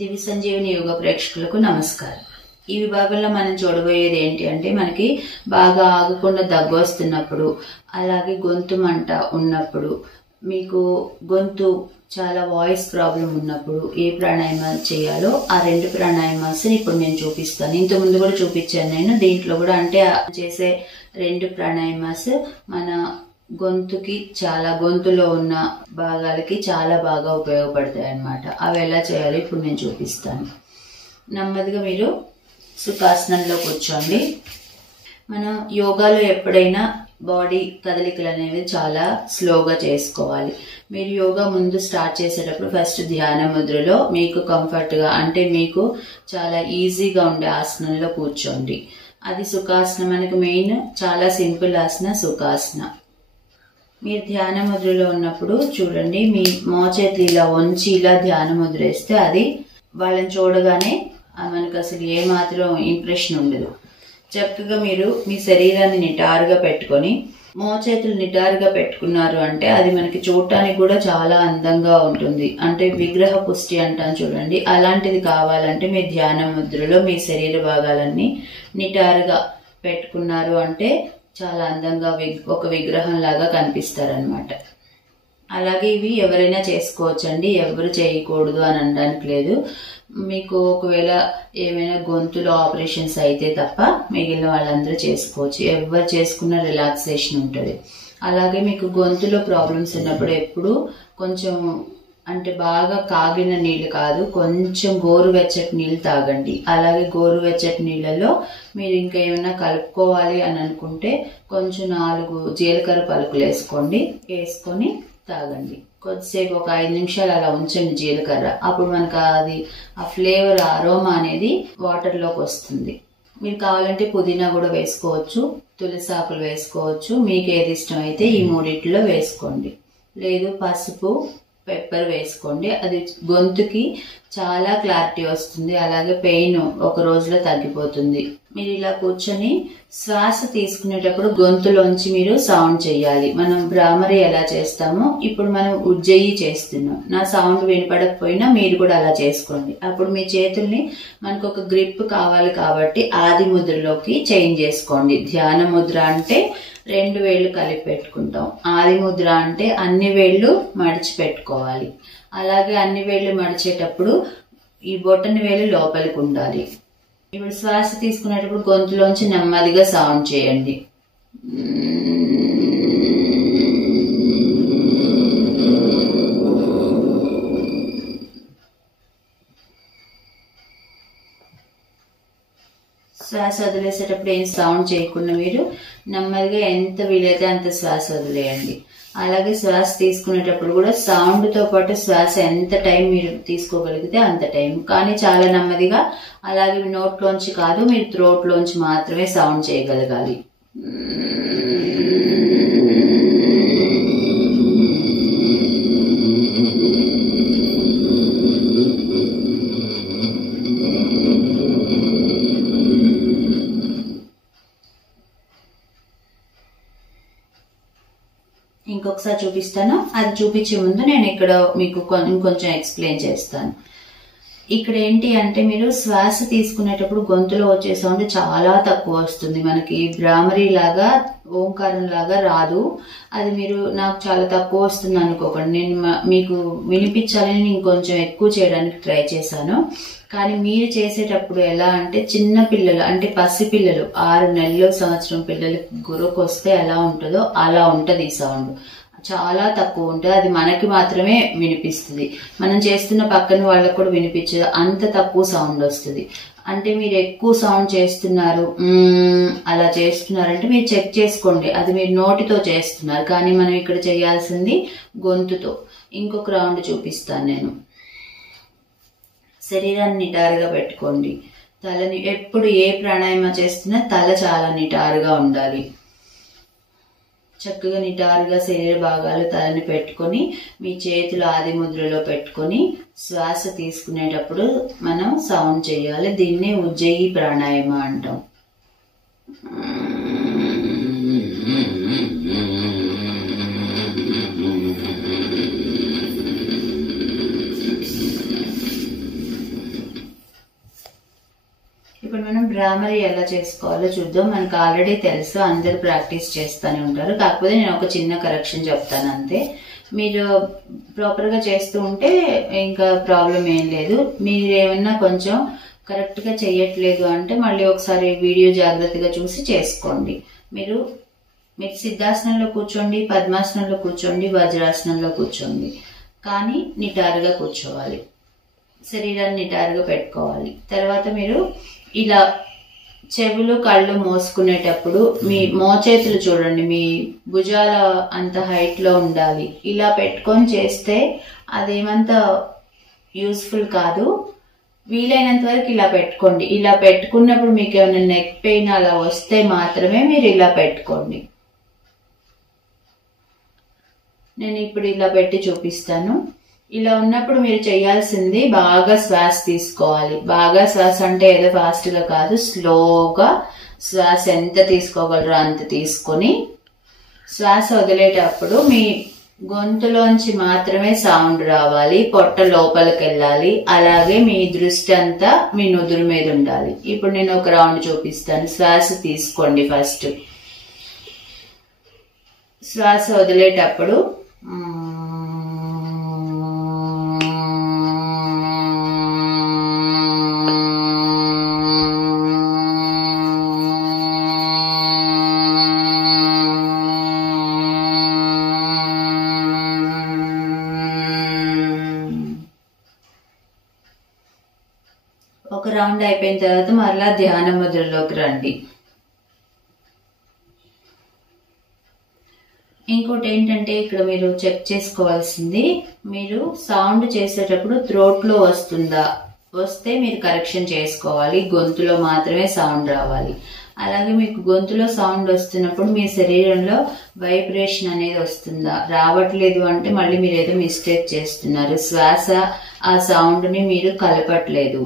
దివ్య సంజీవని యోగ ప్రేక్షకులకు నమస్కారం. ఈ విభాగంలో మనం చూడబోయేది ఏంటి అంటే మనకి బాగా ఆగకుండా దగ్గు వస్తున్నప్పుడు, అలాగే గొంతు మంట ఉన్నప్పుడు, మీకు గొంతు చాలా వాయిస్ ప్రాబ్లం ఉన్నప్పుడు ఏ ప్రాణాయామాలు చేయాలో ఆ 2 ప్రాణాయామాస్ ఇప్పుడు నేను చూపిస్తాను. ఇంతకుముందు కూడా చూపించాను నేను. దీంట్లో కూడా అంటే చేసే 2 ప్రాణాయామాస్ మన గొంతుకి గొంతులో ఉన్న భాగాలకి చాలా బాగా ఉపయోగపడతాయి అన్నమాట. అవి ఎలా చేయాలో ఇప్పుడు నేను చూపిస్తాను. నెమ్మదిగా మీరు సుఖాసనంలో కూర్చోండి. మనం యోగాలో ఎప్పుడైనా బాడీ కదలికలు అనేవి చాలా స్లోగా చేసుకోవాలి. మీరు యోగా ముందు స్టార్ట్ చేసేటప్పుడు ఫస్ట్ ధ్యాన ముద్రలో మీకు కంఫర్ట్గా అంటే మీకు చాలా ఈజీగా ఉండే ఆసనంలో కూర్చోండి. అది సుఖాసనం. మనకి మెయిన్ చాలా సింపుల్ ఆసన సుఖాసన. మీరు ధ్యాన ముద్రలో ఉన్నప్పుడు చూడండి, మీ మోచేతులు ఇలా వంచి ఇలా ధ్యాన ముద్ర వేస్తే అది వాళ్ళని చూడగానే మనకు అసలు ఏమాత్రం ఇంప్రెషన్ ఉండదు. చక్కగా మీరు మీ శరీరాన్ని నిటారుగా పెట్టుకొని మోచేతులు నిటారుగా పెట్టుకున్నారు అంటే అది మనకి చూడటానికి కూడా చాలా అందంగా ఉంటుంది. అంటే విగ్రహ పుష్టి అంటాను చూడండి, అలాంటిది కావాలంటే మీ ధ్యాన ముద్రలో మీ శరీర భాగాలన్నీ నిటారుగా పెట్టుకున్నారు అంటే చాలా అందంగా ఒక విగ్రహం లాగా కనిపిస్తారనమాట. అలాగే ఇవి ఎవరైనా చేసుకోవచ్చండి, ఎవరు చేయకూడదు అని అనడానికి లేదు. మీకు ఒకవేళ ఏమైనా గొంతులో ఆపరేషన్స్ అయితే తప్ప మిగిలిన వాళ్ళందరూ చేసుకోవచ్చు. ఎవరు చేసుకున్న రిలాక్సేషన్ ఉంటుంది. అలాగే మీకు గొంతులో ప్రాబ్లమ్స్ ఉన్నప్పుడు ఎప్పుడు కొంచెం అంటే బాగా కాగిన నీళ్ళు కాదు, కొంచెం గోరువెచ్చటి నీళ్ళు తాగండి. అలాగే గోరువెచ్చటి నీళ్ళలో మీరు ఇంకా ఏమైనా కలుపుకోవాలి అని అనుకుంటే కొంచెం 4 జీలకర్ర పలుకులు వేసుకొని తాగండి. కొద్దిసేపు ఒక 5 నిమిషాలు అలా ఉంచండి జీలకర్ర. అప్పుడు మనకు అది ఆ ఫ్లేవర్ అరోమా అనేది వాటర్లోకి వస్తుంది. మీరు కావాలంటే పుదీనా కూడా వేసుకోవచ్చు, తులసి ఆకులు వేసుకోవచ్చు. మీకు ఏది ఇష్టం అయితే ఈ 3 వేసుకోండి. లేదు పసుపు పెప్పర్ వేసుకోండి. అది గొంతుకి చాలా క్లారిటీ వస్తుంది. అలాగే పెయిన్ ఒక రోజులో తగ్గిపోతుంది. మీరు ఇలా కూర్చొని శ్వాస తీసుకునేటప్పుడు గొంతులోంచి మీరు సౌండ్ చేయాలి. మనం భ్రామరి ఎలా చేస్తామో ఇప్పుడు మనం ఉజ్జయి చేస్తున్నాం. నా సౌండ్ వినపడకపోయినా మీరు కూడా అలా చేసుకోండి. అప్పుడు మీ చేతుల్ని మనకు ఒక గ్రిప్ కావాలి కాబట్టి ఆది ముద్రలోకి చేంజ్ చేసుకోండి. ధ్యాన ముద్ర అంటే 2 వేళ్లు కలిపి పెట్టుకుంటాం. ఆది ముద్ర అంటే అన్ని వేళ్లు మడిచి పెట్టుకోవాలి. అలాగే అన్ని వేళ్లు మడిచేటప్పుడు ఈ బొటన వేలు లోపలికి ఉండాలి. ఇప్పుడు శ్వాస తీసుకునేటప్పుడు గొంతులోంచి నెమ్మదిగా సౌండ్ చేయండి. శ్వాస వదిలేసేటప్పుడు ఏం సౌండ్ చేయకుండా మీరు నెమ్మదిగా ఎంత వీలైతే అంత శ్వాస వదిలేయండి. అలాగే శ్వాస తీసుకునేటప్పుడు కూడా సౌండ్ తో పాటు శ్వాస ఎంత టైం మీరు తీసుకోగలిగితే అంత టైం, కానీ చాలా నెమ్మదిగా. అలాగే నోట్లోంచి కాదు, మీరు థ్రోట్ లోంచి మాత్రమే సౌండ్ చేయగలగాలి. ఇంకొకసారి చూపిస్తాను. అది చూపించే ముందు నేను ఇక్కడ మీకు ఇంకొంచెం ఎక్స్ప్లెయిన్ చేస్తాను. ఇక్కడ ఏంటి అంటే మీరు శ్వాస తీసుకునేటప్పుడు గొంతులో వచ్చే సౌండ్ చాలా తక్కువ వస్తుంది. మనకి భ్రామరి లాగా ఓంకారం లాగా రాదు. అది మీరు నాకు చాలా తక్కువ వస్తుంది అనుకోకండి. నేను మీకు వినిపించాలని ఇంకొంచెం ఎక్కువ చేయడానికి ట్రై చేశాను. కానీ మీరు చేసేటప్పుడు ఎలా అంటే చిన్న పిల్లలు అంటే పసిపిల్లలు 6 నెలలు సంవత్సరం పిల్లలకి గురకు వస్తే ఎలా ఉంటుందో అలా ఉంటది ఈ సౌండ్. చాలా తక్కువ ఉంటుంది. అది మనకి మాత్రమే వినిపిస్తుంది. మనం చేస్తున్న పక్కన వాళ్ళకు కూడా వినిపించదు. అంత తక్కువ సౌండ్ వస్తుంది. అంటే మీరు ఎక్కువ సౌండ్ చేస్తున్నారు, అలా చేస్తున్నారంటే మీరు చెక్ చేసుకోండి. అది మీరు నోటితో చేస్తున్నారు, కానీ మనం ఇక్కడ చేయాల్సింది గొంతుతో. ఇంకొక రౌండ్ చూపిస్తాను నేను. శరీరాన్ని నిటారుగా పెట్టుకోండి. తలని ఎప్పుడు ఏ ప్రాణాయామం చేస్తున్నా తల చాలా నిటారుగా ఉండాలి. చక్కగా నిటారుగా శరీర భాగాలు తలని పెట్టుకొని మీ చేతులు ఆది ముద్రలో పెట్టుకొని శ్వాస తీసుకునేటప్పుడు మనం సౌండ్ చేయాలి. దీన్నే ఉజ్జయి ప్రాణాయామ అంటాం. భ్రామరి ఎలా చేసుకోవాలో చూద్దాం. మనకు ఆల్రెడీ తెలుసు, అందరు ప్రాక్టీస్ చేస్తూనే ఉంటారు. కాకపోతే నేను ఒక చిన్న కరెక్షన్ చెప్తాను అంతే. మీరు ప్రాపర్ గా చేస్తూ ఉంటే ఇంకా ప్రాబ్లం ఏం లేదు. మీరు ఏమన్నా కొంచెం కరెక్ట్ గా చెయ్యట్లేదు అంటే మళ్ళీ ఒకసారి వీడియో జాగ్రత్తగా చూసి చేసుకోండి. మీరు సిద్ధాసనంలో కూర్చోండి, పద్మాసనంలో కూర్చోండి, వజ్రాసనంలో కూర్చోండి, కానీ నిటారుగా కూర్చోవాలి. శరీరాన్ని నిటారుగా పెట్టుకోవాలి. తర్వాత మీరు ఇలా చెవులు కళ్ళు మోసుకునేటప్పుడు మీ మోచేతులు చూడండి, మీ భుజాల అంత హైట్ లో ఉండాలి. ఇలా పెట్టుకొని చేస్తే అదేమంత యూస్ఫుల్ కాదు. వీలైనంత వరకు ఇలా పెట్టుకోండి. ఇలా పెట్టుకున్నప్పుడు మీకు ఏమైనా నెక్ పెయిన్ అలా వస్తే మాత్రమే మీరు ఇలా పెట్టుకోండి. నేను ఇప్పుడు ఇలా పెట్టి చూపిస్తాను. ఇలా ఉన్నప్పుడు మీరు చేయాల్సింది బాగా శ్వాస తీసుకోవాలి. బాగా శ్వాస అంటే ఏదో ఫాస్ట్ గా కాదు, స్లోగా శ్వాస ఎంత తీసుకోగలరో అంత తీసుకొని శ్వాస వదిలేటప్పుడు మీ గొంతులోంచి మాత్రమే సౌండ్ రావాలి, పొట్ట లోపలికి వెళ్ళాలి. అలాగే మీ దృష్టి అంతా మీ నుదురు మీద ఉండాలి. ఇప్పుడు నేను ఒక రౌండ్ చూపిస్తాను. శ్వాస తీసుకోండి. ఫస్ట్ శ్వాస వదిలేటప్పుడు ఒక రౌండ్ అయిపోయిన తర్వాత మరలా ధ్యాన ముద్రలోకి రండి. ఇంకోటి ఏంటంటే ఇక్కడ మీరు చెక్ చేసుకోవాల్సింది, మీరు సౌండ్ చేసేటప్పుడు థ్రోట్ లో వస్తుందా, వస్తే మీరు కరెక్షన్ చేసుకోవాలి. గొంతులో మాత్రమే సౌండ్ రావాలి. అలాగే మీకు గొంతులో సౌండ్ వస్తున్నప్పుడు మీ శరీరంలో వైబ్రేషన్ అనేది వస్తుందా, రావట్లేదు అంటే మళ్ళీ మీరు ఏదో మిస్టేక్ చేస్తున్నారు. శ్వాస ఆ సౌండ్ ని మీరు కలపట్లేదు.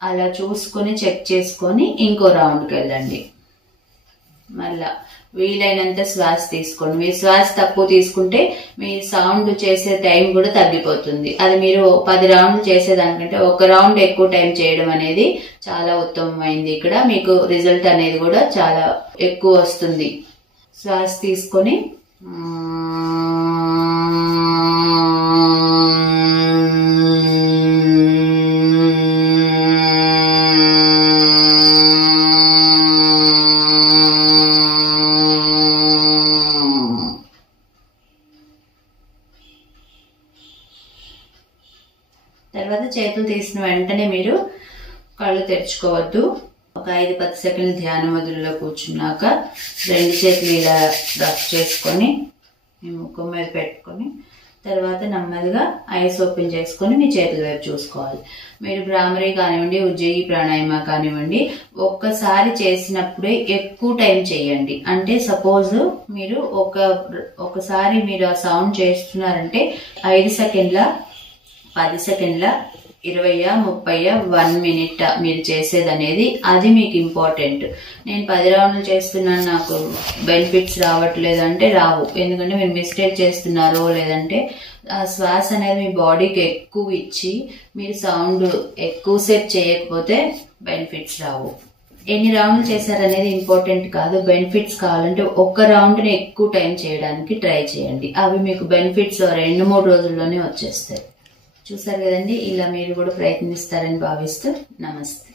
అలా చూసుకొని చెక్ చేసుకొని ఇంకో రౌండ్కి వెళ్ళండి. మళ్ళా వీలైనంత శ్వాస తీసుకోండి. మీరు శ్వాస తక్కువ తీసుకుంటే మీ సౌండ్ చేసే టైం కూడా తగ్గిపోతుంది. అది మీరు 10 రౌండ్లు చేసేదానికంటే ఒక రౌండ్ ఎక్కువ టైం చేయడం అనేది చాలా ఉత్తమమైంది. ఇక్కడ మీకు రిజల్ట్ అనేది కూడా చాలా ఎక్కువ వస్తుంది. శ్వాస తీసుకొని తర్వాత చేతులు తీసిన వెంటనే మీరు కళ్ళు తెరుచుకోవద్దు. ఒక 5-10 సెకండ్లు ధ్యాన ముద్రలో కూర్చున్నాక 2 చేతులు ఇలా రబ్ చేసుకొని మీ ముఖం మీద పెట్టుకొని తర్వాత నెమ్మదిగా ఐస్ ఓపెన్ చేసుకొని మీ చేతుల వైపు చూసుకోవాలి. మీరు భ్రామరి కానివ్వండి, ఉజ్జయి ప్రాణాయామ కానివ్వండి, ఒక్కసారి చేసినప్పుడే ఎక్కువ టైం చేయండి. అంటే సపోజ్ మీరు ఒకసారి మీరు ఆ సౌండ్ చేస్తున్నారంటే 5 సెకండ్ల, 10 సెకండ్ల, 20, 30, 1 మినిట్ మీరు చేసేది అనేది అది మీకు ఇంపార్టెంట్. నేను 10 రౌండ్లు చేస్తున్నాను, నాకు బెనిఫిట్స్ రావట్లేదు అంటే రావు. ఎందుకంటే మీరు మిస్టేక్ చేస్తున్నారు, లేదంటే ఆ శ్వాస అనేది మీ బాడీకి ఎక్కువ ఇచ్చి మీరు సౌండ్ ఎక్కువసేపు చేయకపోతే బెనిఫిట్స్ రావు. ఎన్ని రౌండ్లు చేశారనేది ఇంపార్టెంట్ కాదు. బెనిఫిట్స్ కావాలంటే ఒక రౌండ్ ని ఎక్కువ టైం చేయడానికి ట్రై చేయండి. అవి మీకు బెనిఫిట్స్ 2-3 రోజుల్లోనే వచ్చేస్తాయి. చూసారు కదండి, ఇలా మీరు కూడా ప్రయత్నిస్తారని భావిస్తూ నమస్తే.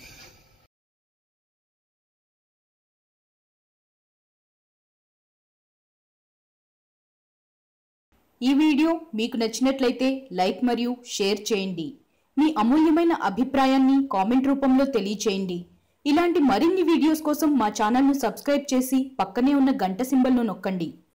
ఈ వీడియో మీకు నచ్చినట్లయితే లైక్ మరియు షేర్ చేయండి. మీ అమూల్యమైన అభిప్రాయాన్ని కామెంట్ రూపంలో తెలియచేయండి. ఇలాంటి మరిన్ని వీడియోస్ కోసం మా ఛానల్ను సబ్స్క్రైబ్ చేసి పక్కనే ఉన్న గంట సింబల్ను నొక్కండి.